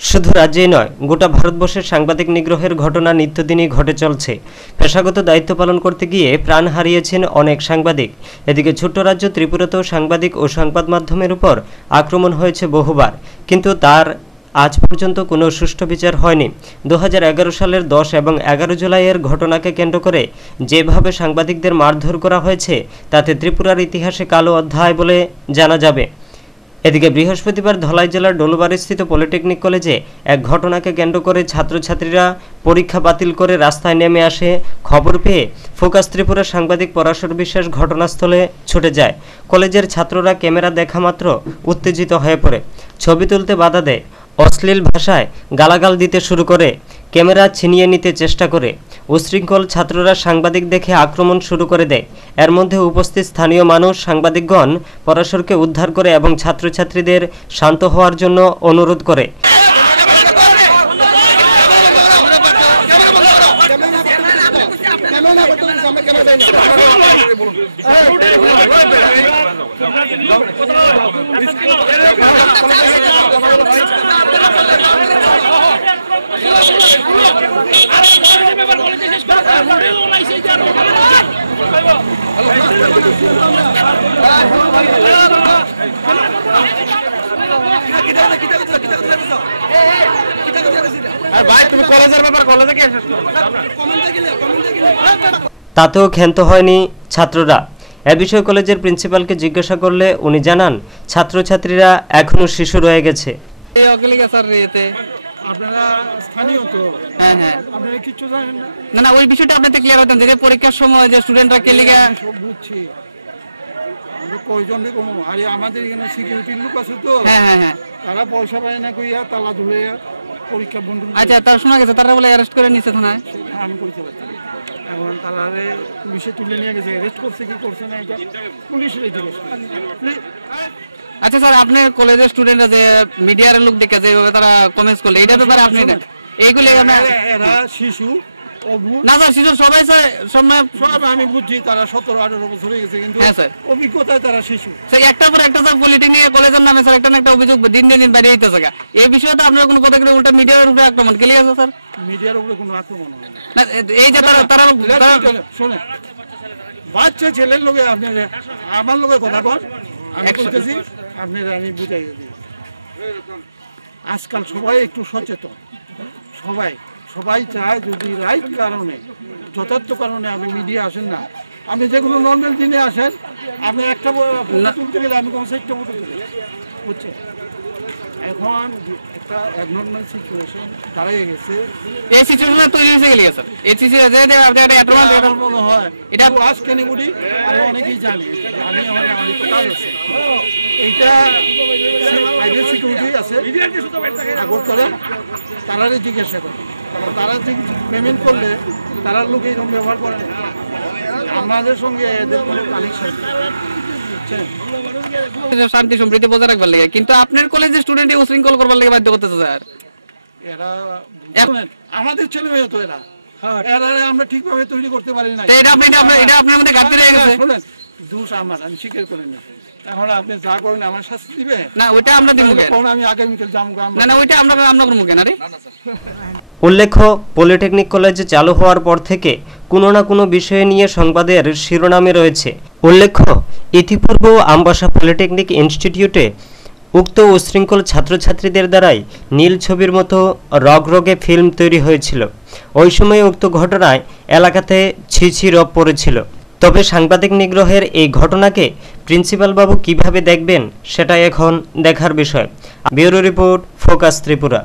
শুধু রাজ্যেই নয়, গোটা ভারতবর্ষের সাংবাদিক নিগ্রহের ঘটনা নিত্যদিনই ঘটে চলছে। পেশাগত দায়িত্ব পালন করতে গিয়ে প্রাণ হারিয়েছেন অনেক সাংবাদিক। এদিকে ছোট্ট রাজ্য ত্রিপুরাতেও সাংবাদিক ও সংবাদ মাধ্যমের উপর আক্রমণ হয়েছে বহুবার, কিন্তু তার আজ পর্যন্ত কোনো সুষ্ঠু বিচার হয়নি। 2011 সালের 10 এবং 11 জুলাইয়ের ঘটনাকে কেন্দ্র করে যেভাবে সাংবাদিকদের মারধর করা হয়েছে, তাতে ত্রিপুরার ইতিহাসে কালো অধ্যায় বলে জানা যাবে। এদিকে বৃহস্পতিবার ধলাই জেলার ডলুবাড়িস্থিত পলিটেকনিক কলেজে এক ঘটনাকে কেন্দ্র করে ছাত্রছাত্রীরা পরীক্ষা বাতিল করে রাস্তায় নেমে আসে। খবর পেয়ে ফোকাস ত্রিপুরার সাংবাদিক পরাশর বিশ্বাস ঘটনাস্থলে ছুটে যায়। কলেজের ছাত্ররা ক্যামেরা দেখা মাত্র উত্তেজিত হয়ে পড়ে, ছবি তুলতে বাধা দেয়, অশ্লীল ভাষায় গালাগাল দিতে শুরু করে, ক্যামেরা ছিনিয়ে নিতে চেষ্টা করে। উশৃঙ্খল ছাত্ররা সাংবাদিক দেখে আক্রমণ শুরু করে দেয়। এর মধ্যে উপস্থিত স্থানীয় মানুষ সাংবাদিকগণ পরাশরকে উদ্ধার করে এবং ছাত্রছাত্রীদের শান্ত হওয়ার জন্য অনুরোধ করে। তাতেও ক্ষান্ত হয়নি ছাত্ররা। এ বিষয়ে কলেজের প্রিন্সিপালকে জিজ্ঞাসা করলে উনি জানান, ছাত্রছাত্রীরা এখনো শিশু রয়ে গেছে। আপনারা স্থানীয় তো? হ্যাঁ হ্যাঁ। আপনারা কিছু জানেন না? না না, ওই বিষয়টা আপনাদের ক্লিয়ার হতাম যে পরীক্ষার সময় যে স্টুডেন্টরা কেলিগা সব বুঝছি। আমরা কয়জন রে কোনো আরে আমাদের এখানে সিকিউরিটির লোক আছে তো। হ্যাঁ হ্যাঁ হ্যাঁ। তারা পয়সা পায় না কইয়া তালা ধরে পরীক্ষা বন্ধ। আচ্ছা, তার শোনা গেছে তারা বলে অ্যারেস্ট করে নিছে থানায়। আমি কইতে পারছি না। এখন তারারে পুলিশে তুলে নিয়ে গেছে, অ্যারেস্ট করছে কি করছে না এটা পুলিশেরই জিজ্ঞেস। আচ্ছা স্যার, আপনার কলেজের স্টুডেন্টরা যে মিডিয়ার লোক দেখে যে তারা কমেন্টস করলে, এইটা ব্যাপারে আপনি এইগুলি এরা শিশু না স্যার, শিশু সবাই স্যার সব আমি বুঝছি তারা 17-18 বছর হয়ে গেছে, কিন্তু হ্যাঁ স্যার অভিজ্ঞতায় তারা শিশু। একটার পর একটা স্যার পলিটেকনিক কলেজের নামে স্যার একটা না একটা অভিযোগ দিন দিন বাইরে হইতেছে। এই বিষয়ে তো আপনার কোনো পদক্ষেপ উল্টা মিডিয়ার উপরে আক্রমণ কেলে গেছে স্যার? মিডিয়ার উপরে কোনো আক্রমণ হয় না, এই যে তারা শুনে বাচ্চা ছেলের লোকে আপনি আমার লোকে কথা কর, আমি বলতেছি আপনার আমি বুঝাই দিই। আজকাল সবাই একটু সচেতন, সবাই চায় যদি রাইট কারণে যথার্থ কারণে আপনি মিডিয়া আসেন না, আপনি যেগুলো নর্মাল দিনে আসেন, আপনি একটা তুলতে গেলে আমি কোনো একটা ফটো তুলি, বুঝছেন? এখন একটা অ্যাবনর্মাল সিচুয়েশন দাঁড়িয়ে গেছে। এই সিচুয়েশন তৈরি হয়েছে গেলি স্যার। এই সিচুয়েশন মনে হয় এটা আজকে নিবুড়ি আমি অনেকেই জানি, আমি আমার কাজ আছে এইটা প্রাইভেট সিকিউরিটি আছে আগরতলা, তারারই জিজ্ঞাসা করে। তারা পেমেন্ট করলে তারা লোক এইরকম ব্যবহার করে না, আমাদের সঙ্গে এদের কোনো কানেকশন। শান্তি সম্প্রীতি বজায় রাখবার লাগে, কিন্তু আপনার কলেজের স্টুডেন্ট উশৃঙ্খল করবার লাগে বাধ্য করতেছে স্যার। এরা আমাদের ছেলে মেয়ে তো এরা আমরা ঠিকভাবে তৈরি করতে পারি না। এটা আপনার মধ্যে ঘাটতি রয়ে গেছে। শুনেন, দোষ আমার, আমি স্বীকার করে নিই। এখন আপনি যা করেন আমার শাস্তি দিবে না, ওইটা আমরা দিব কেন? আমি আগামীকাল যাবো না না, ওইটা আমরা করবো কেন? আরে উল্লেখ্য, পলিটেকনিক কলেজে চালু হওয়ার পর থেকে কোনো না কোনো বিষয় নিয়ে সংবাদের শিরোনামে রয়েছে। উল্লেখ্য, ইতিপূর্বে আমবাসা পলিটেকনিক ইনস্টিটিউটে উক্ত উশৃঙ্খল ছাত্রছাত্রীদের দ্বারাই নীল ছবির মতো রগরগে ফিল্ম তৈরি হয়েছিল। ওই সময় উক্ত ঘটনায় এলাকাতে ছিছি রব পড়েছিল। তবে সাংবাদিক নিগ্রহের এই ঘটনাকে প্রিন্সিপাল বাবু কিভাবে দেখবেন সেটা এখন দেখার বিষয়। Bureau report, focus Tripura.